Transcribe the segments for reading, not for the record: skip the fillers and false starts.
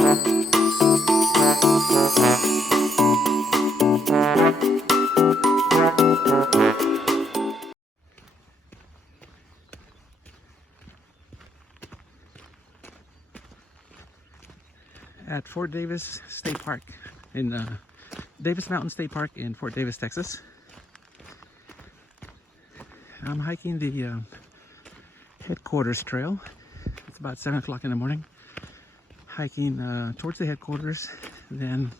At Fort Davis State Park in Davis Mountain State Park in Fort Davis, Texas. I'm hiking the headquarters trail. It's about 7 o'clock in the morning. Hiking towards the headquarters, then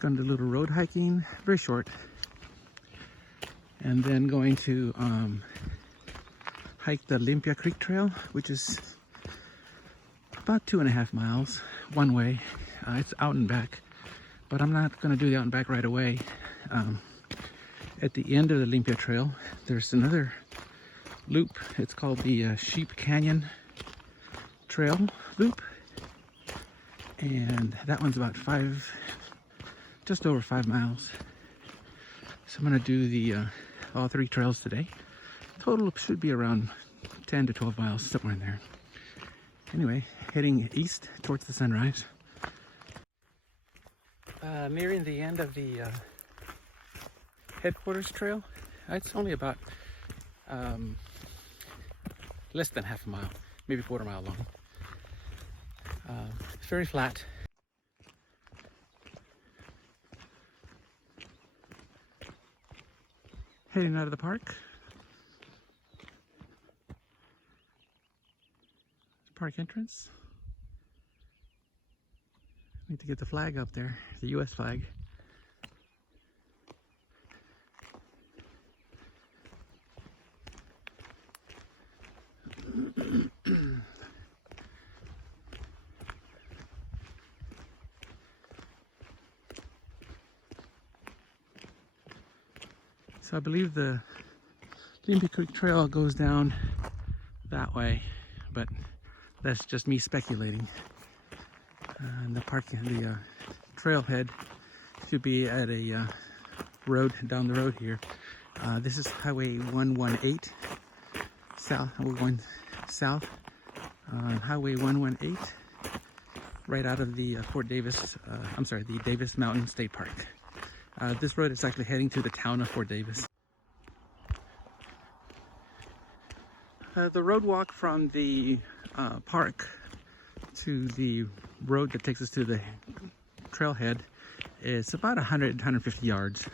going to do a little road hiking, very short, and then going to hike the Limpia Creek Trail, which is about 2.5 miles one way. It's out and back, but I'm not going to do the out and back right away. At the end of the Limpia Trail, there's another loop. It's called the Sheep Canyon Trail Loop, and that one's about just over 5 miles. So I'm going to do the all 3 trails today. Total should be around 10 to 12 miles, somewhere in there. Anyway, heading east towards the sunrise. Nearing the end of the headquarters trail. It's only about less than half a mile, maybe 1/4 mile long. It's very flat. Heading out of the park. Park entrance. Need to get the flag up there, the US flag. So I believe the Limpia Creek Trail goes down that way, but that's just me speculating. And the trailhead should be at a road down the road here. This is Highway 118 south. We're going south on Highway 118, right out of the the Davis Mountain State Park. This road is actually heading to the town of Fort Davis. The road walk from the park to the road that takes us to the trailhead is about 150 yards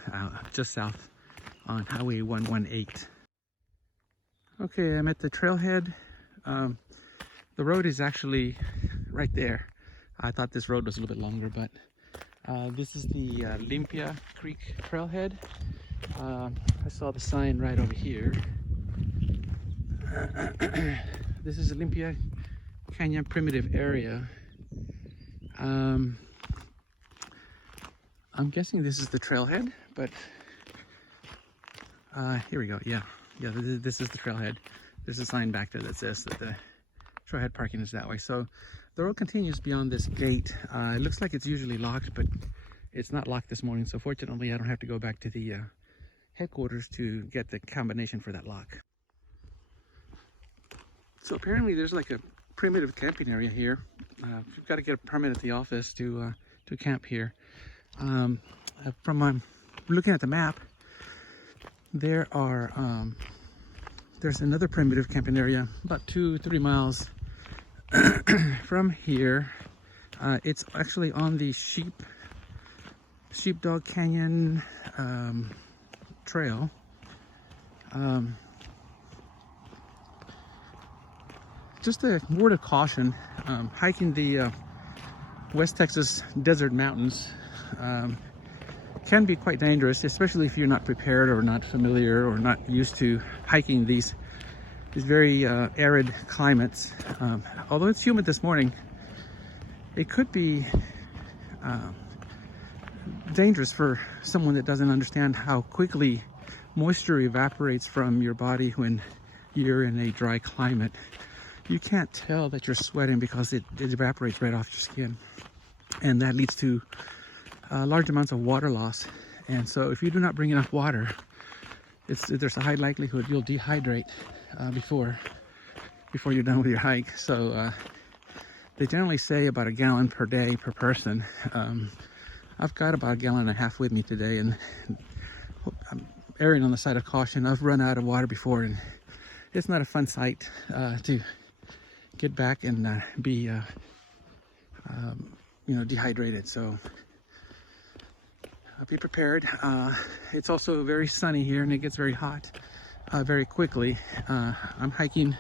just south on Highway 118. Okay, I'm at the trailhead. The road is actually right there. I thought this road was a little bit longer, but this is the Limpia Creek trailhead. I saw the sign right over here. This is Limpia Canyon Primitive Area. I'm guessing this is the trailhead, but here we go. Yeah, this is the trailhead. There's a sign back there that says that the trailhead parking is that way. So the road continues beyond this gate. It looks like it's usually locked, but it's not locked this morning. So fortunately, I don't have to go back to the headquarters to get the combination for that lock. So apparently there's like a primitive camping area here. You've got to get a permit at the office to camp here. From looking at the map, there's another primitive camping area about 2-3 miles from here. It's actually on the Sheepdog Canyon trail. Just a word of caution, hiking the West Texas desert mountains can be quite dangerous, especially if you're not prepared or not familiar or not used to hiking these very arid climates. Although it's humid this morning, it could be dangerous for someone that doesn't understand how quickly moisture evaporates from your body when you're in a dry climate. You can't tell that you're sweating because it evaporates right off your skin, and that leads to large amounts of water loss. And so if you do not bring enough water, there's a high likelihood you'll dehydrate before you're done with your hike. So They generally say about a gallon per day per person. I've got about a gallon and a half with me today, and I'm erring on the side of caution. I've run out of water before, and it's not a fun sight to get back and be dehydrated. So be prepared. It's also very sunny here, and it gets very hot very quickly. I'm hiking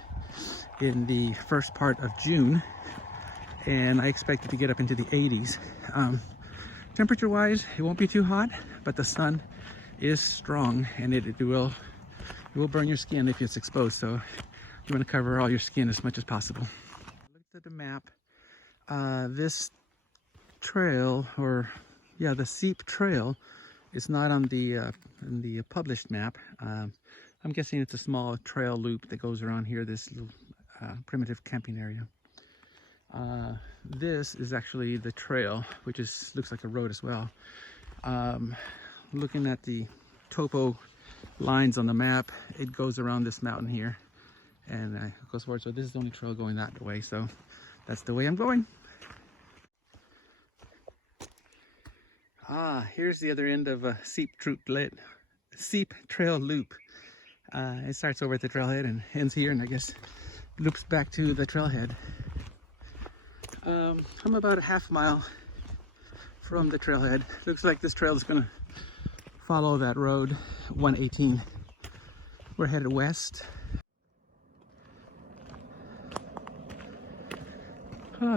in the first part of June, and I expect it to get up into the 80s. Temperature wise, it won't be too hot, but the sun is strong, and it will burn your skin if it's exposed. So you want to cover all your skin as much as possible. Look at the map. This trail, the Seep Trail, is not on the published map. I'm guessing it's a small trail loop that goes around here, this little primitive camping area. This is actually the trail, which looks like a road as well. Looking at the topo lines on the map, it goes around this mountain here and goes forward. So this is the only trail going that way. So that's the way I'm going. Here's the other end of a Seep Trail loop. It starts over at the trailhead and ends here, and I guess loops back to the trailhead. I'm about a half mile from the trailhead. Looks like this trail is gonna follow that road 118. We're headed west.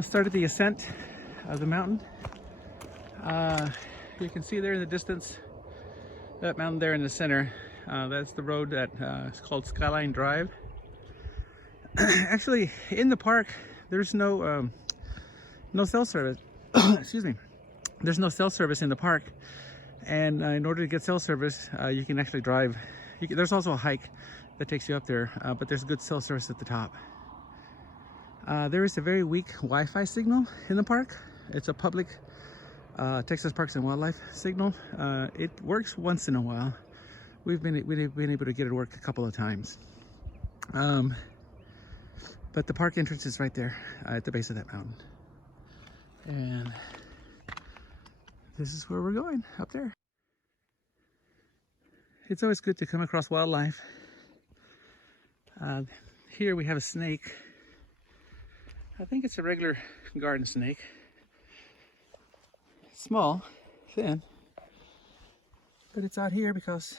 Started the ascent of the mountain. You can see there in the distance, that mountain there in the center. That's the road that is called Skyline Drive. Actually, in the park, there's no cell service. Excuse me. There's no cell service in the park, and in order to get cell service, you can actually drive. There's also a hike that takes you up there, but there's good cell service at the top. There is a very weak Wi-Fi signal in the park. It's a public Texas Parks and Wildlife signal. It works once in a while. We've been able to get it to work a couple of times. But the park entrance is right there at the base of that mountain. And this is where we're going, up there. It's always good to come across wildlife. Here we have a snake. I think it's a regular garden snake. Small, thin, but it's out here because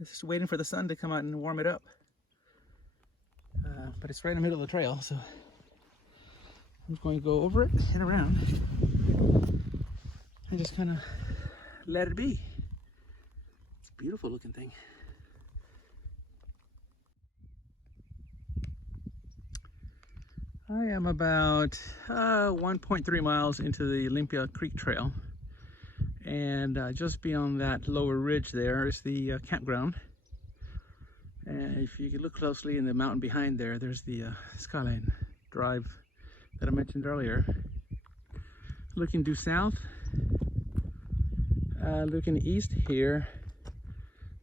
it's just waiting for the sun to come out and warm it up. But it's right in the middle of the trail, so I'm just going to go over it and around and just kind of let it be. It's a beautiful looking thing. I am about 1.3 miles into the Limpia Creek Trail, and just beyond that lower ridge there is the campground. And if you can look closely in the mountain behind there, there's the Skyline Drive that I mentioned earlier. Looking due south, looking east here,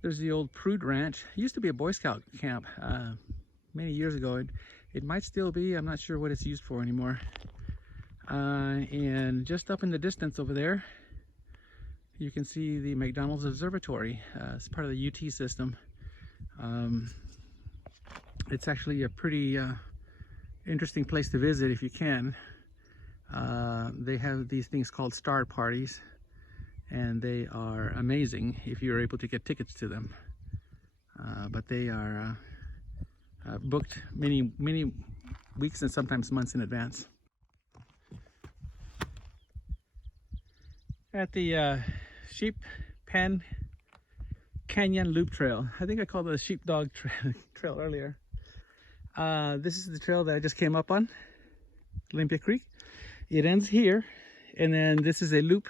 there's the old Prude Ranch. It used to be a Boy Scout camp many years ago. It might still be. I'm not sure what it's used for anymore. And just up in the distance over there, you can see the McDonald's Observatory. It's part of the UT system. It's actually a pretty interesting place to visit if you can. They have these things called star parties, and they are amazing if you're able to get tickets to them. But they are booked many weeks and sometimes months in advance. At the Sheep Pen Canyon Loop Trail. I think I called it a sheepdog trail earlier. This is the trail that I just came up on, Limpia Creek. It ends here, and then this is a loop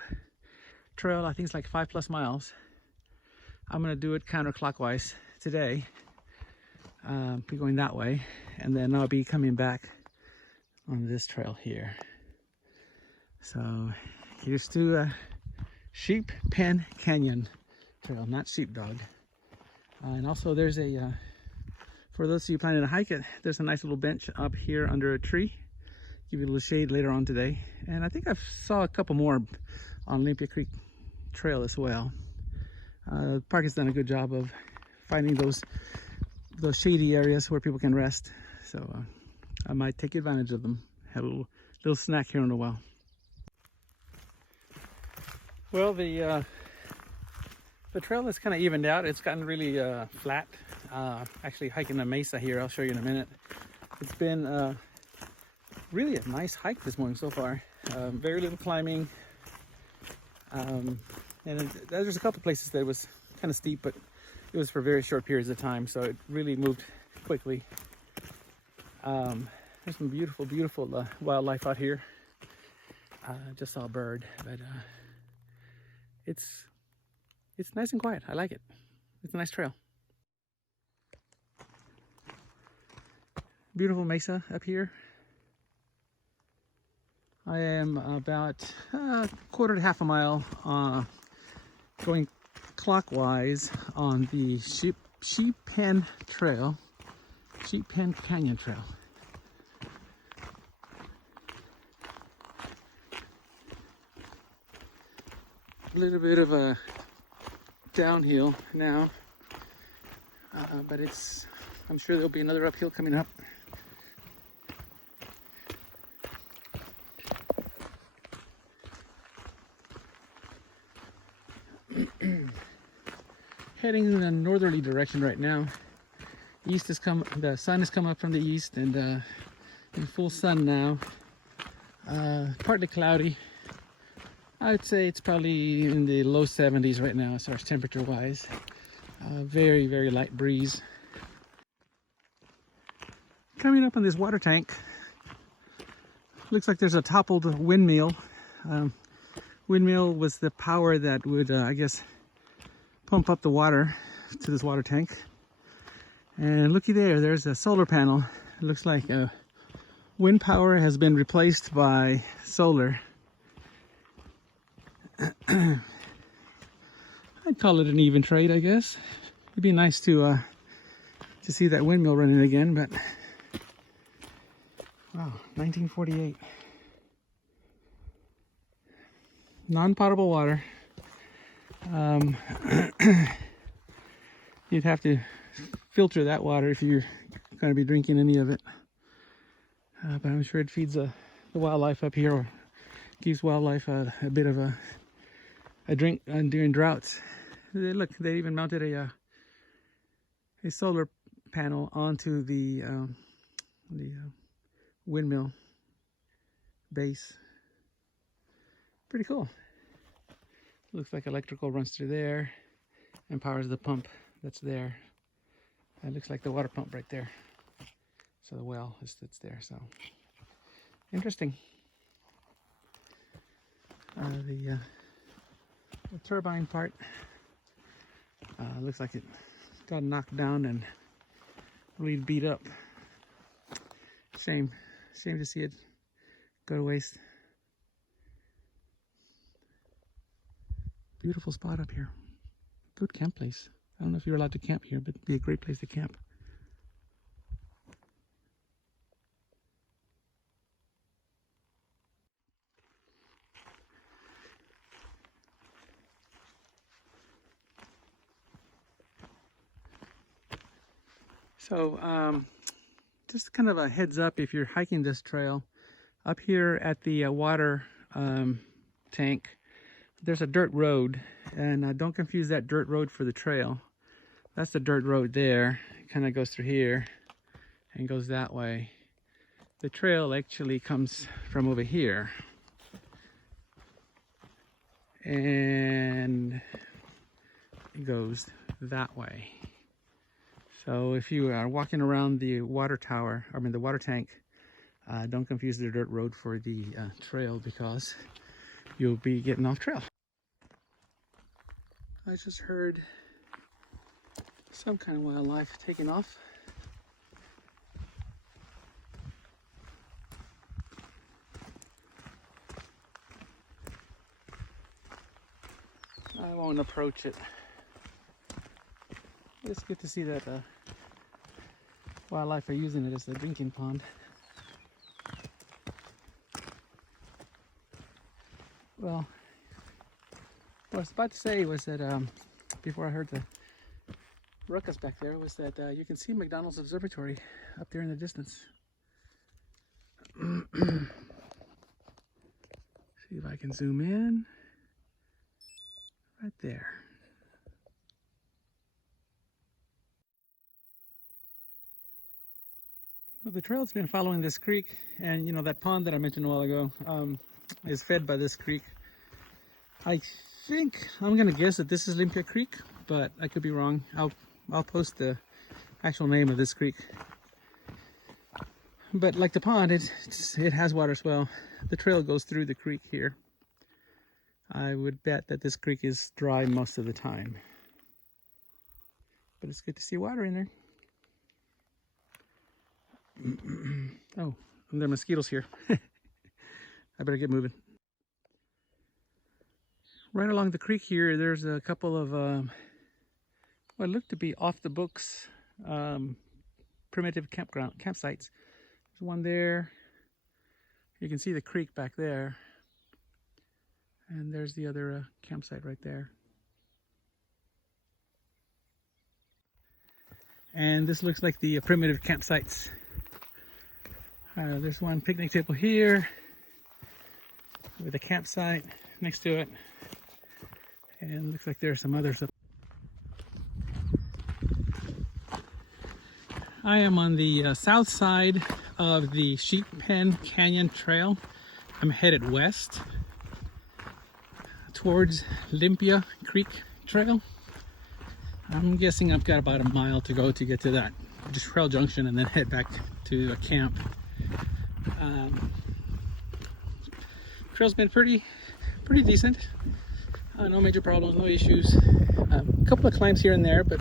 trail. I think it's like 5+ miles. I'm gonna do it counterclockwise today. Be going that way, and then I'll be coming back on this trail here. So here's to Sheep Pen Canyon Trail, not sheepdog. And also there's a, for those of you planning to hike it, there's a nice little bench up here under a tree. give you a little shade later on today. And I think I saw a couple more on Limpia Creek Trail as well. The park has done a good job of finding those shady areas where people can rest. So I might take advantage of them. Have a little snack here in a while. Well, the trail is kind of evened out. It's gotten really flat. Actually hiking a mesa here, I'll show you in a minute. It's been really a nice hike this morning so far. Very little climbing. And there's a couple places that was kind of steep, but it was for very short periods of time, so it really moved quickly. There's some beautiful, beautiful wildlife out here. Just saw a bird, but it's nice and quiet. I like it. It's a nice trail. Beautiful mesa up here. I am about a quarter to half a mile going clockwise on the Sheep Pen Canyon Trail. A little bit of a downhill now, but I'm sure there'll be another uphill coming up. Heading in a northerly direction right now. The sun has come up from the east, and in full sun now. Partly cloudy. I'd say it's probably in the low 70s right now as far as temperature wise. Very, very light breeze. Coming up on this water tank, looks like there's a toppled windmill. Windmill was the power that would, I guess, pump up the water to this water tank. And looky there, there's a solar panel. It looks like wind power has been replaced by solar. I'd call it an even trade, I guess. It'd be nice to see that windmill running again, but wow, 1948. Non-potable water. You'd have to filter that water if you're going to be drinking any of it. But I'm sure it feeds the wildlife up here, or gives wildlife a bit of a drink during droughts. Look, they even mounted a solar panel onto the windmill base. Pretty cool. Looks like electrical runs through there and powers the pump that's there. That looks like the water pump right there. So the well sits there. So interesting. The turbine part looks like it got knocked down and really beat up. Shame to see it go to waste. Beautiful spot up here. Good camp place. I don't know if you're allowed to camp here, but it'd be a great place to camp. So just kind of a heads up if you're hiking this trail. Up here at the water tank, there's a dirt road, and don't confuse that dirt road for the trail. That's the dirt road there. It kind of goes through here and goes that way. The trail actually comes from over here, and it goes that way. So if you are walking around the water tank, don't confuse the dirt road for the trail, because you'll be getting off trail. I just heard some kind of wildlife taking off. I won't approach it. It's good to see that wildlife are using it as a drinking pond. Well, what I was about to say was that before I heard the ruckus back there was that you can see McDonald's Observatory up there in the distance. See if I can zoom in. Right there. Well, the trail's been following this creek, and you know that pond that I mentioned a while ago is fed by this creek. I think I'm gonna guess that this is Limpia Creek, but I could be wrong. I'll post the actual name of this creek. But like the pond, it has water as well. The trail goes through the creek here. I would bet that this creek is dry most of the time. But it's good to see water in there. Oh, and there are mosquitoes here. I better get moving. Right along the creek here, there's a couple of what look to be off the books primitive campsites. There's one there. You can see the creek back there. And there's the other campsite right there. And this looks like the primitive campsites. There's one picnic table here with a campsite next to it. And looks like there are some others up. I am on the south side of the Sheep Pen Canyon Trail. I'm headed west towards Limpia Creek Trail. I'm guessing I've got about a mile to go to get to that trail junction and then head back to a camp. Trail's been pretty decent. No major problems, no issues. A couple of climbs here and there, but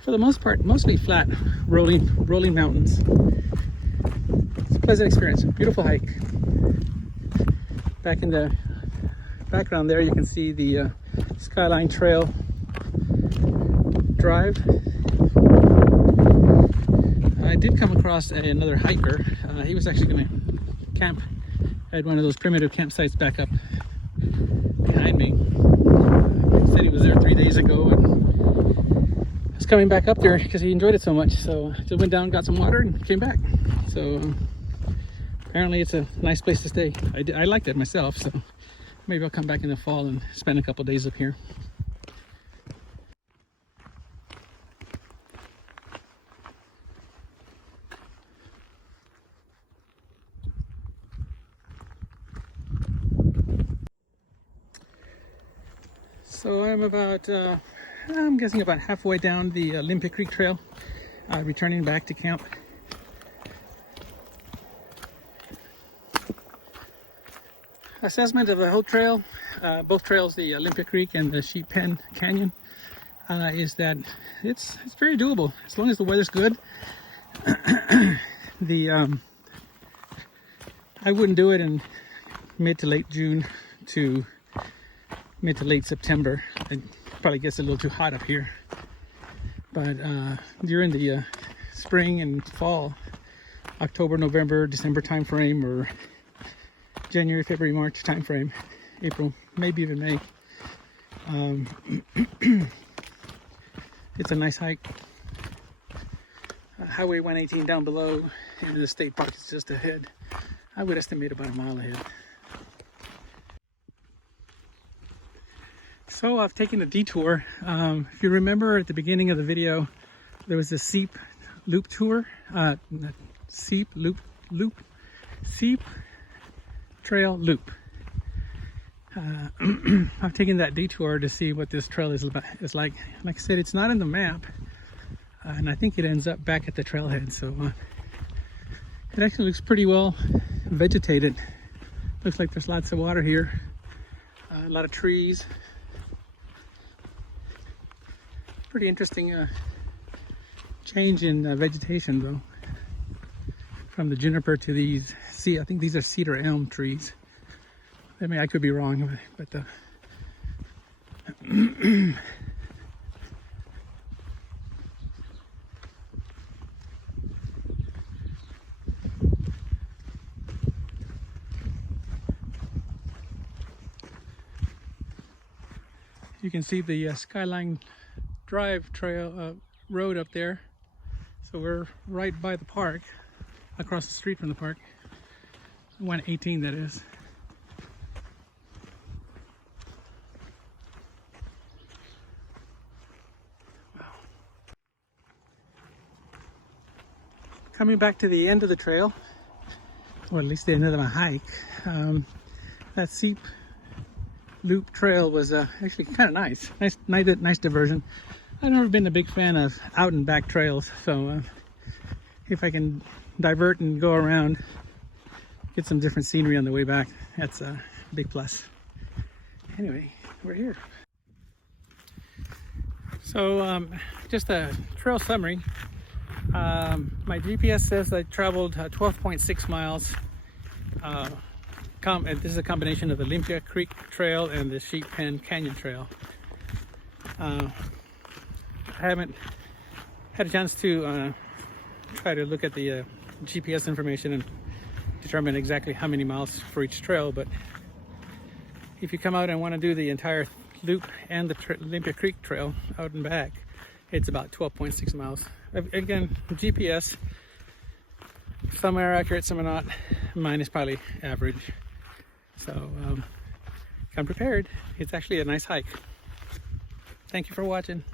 for the most part, mostly flat, rolling mountains. It's a pleasant experience. Beautiful hike. Back in the background there, you can see the Skyline Trail Drive. I did come across another hiker. He was actually going to camp at one of those primitive campsites back up behind me. He said he was there 3 days ago and was coming back up there because he enjoyed it so much. So just went down, got some water, and came back. So apparently it's a nice place to stay. I liked it myself, so maybe I'll come back in the fall and spend a couple days up here. So I'm guessing about halfway down the Limpia Creek Trail, returning back to camp. Assessment of the whole trail, both trails, the Limpia Creek and the Sheep Pen Canyon, is that it's very doable as long as the weather's good. I wouldn't do it in mid to late June to mid to late September. It probably gets a little too hot up here. But during the spring and fall, October, November, December time frame, or January, February, March time frame, April, maybe even May, it's a nice hike. Highway 118 down below, and the state park is just ahead. I would estimate about a mile ahead. So I've taken a detour. If you remember at the beginning of the video, there was a Seep Loop tour, Seep Trail Loop. I've taken that detour to see what this trail is like. Like I said, it's not in the map, and I think it ends up back at the trailhead. So it actually looks pretty well vegetated. Looks like there's lots of water here, a lot of trees. Pretty interesting change in vegetation though, from the juniper to these, I think these are cedar elm trees. I mean, I could be wrong, but You can see the Skyline Drive trail road up there. So we're right by the park, across the street from the park. 118, that is. Coming back to the end of the trail, or at least the end of my hike, that steep loop trail was actually kind of nice. Nice diversion. I've never been a big fan of out and back trails, so if I can divert and go around, get some different scenery on the way back, that's a big plus. Anyway, we're here. So just a trail summary. My GPS says I traveled 12.6 miles. This is a combination of the Limpia Creek Trail and the Sheep Pen Canyon Trail. I haven't had a chance to try to look at the GPS information and determine exactly how many miles for each trail, but if you come out and want to do the entire loop and the Limpia Creek Trail out and back, it's about 12.6 miles. Again, GPS, some are accurate, some are not. Mine is probably average. So come prepared. It's actually a nice hike. Thank you for watching.